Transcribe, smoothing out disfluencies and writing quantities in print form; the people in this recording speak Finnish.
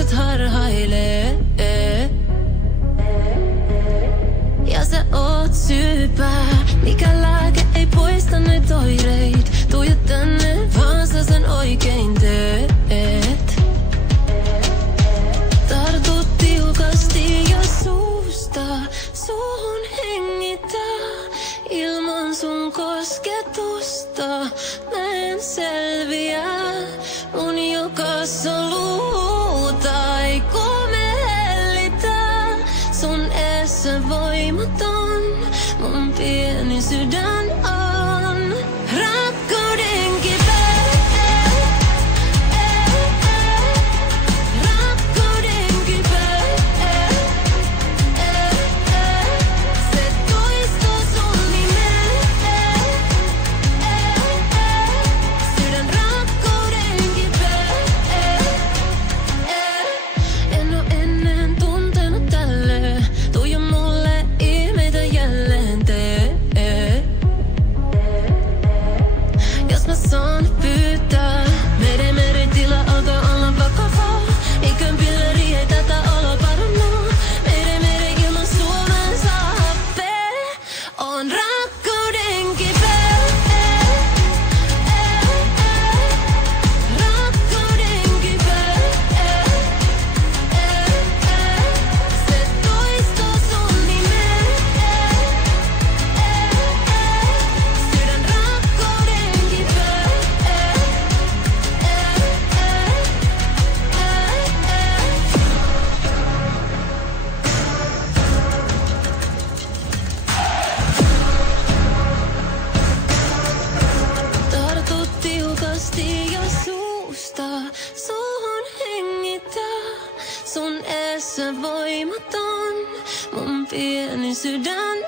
ajatukset harhailee. Ja sä oot syypää, mikä lääke ei poista nyt oireit. Tuija tänne, vaan sä sen oikein teet. Tartut tiukasti ja suusta suuhun hengitä. Ilman sun kosketusta mä en selviä. Mun joka soluuta ei kuume hellitä. Sun eessä voimaton mun pieni sydän on. Rakkauden kipeä. Rakkauden kipeä. Se toistuu sun nimeä. Sydän rakkauden kipeä. En oo ennen tuntenut tälleen. Tuija mulle ihmeitä jälleen tee. Jos mä saan pyytää, meritila alkaa olla vakavaa. Eikö pilleri ei tätä oloa parannaa? Meri ilman Suomen saapee on rakkauden kipeä. Rakkauden kipeä. Se toistuu sun nimeä. Sydän rakkauden kipeä. Tartut tiukasti ja suusta suuhun hengitä. Sun eessä voimaton mun pieni sydän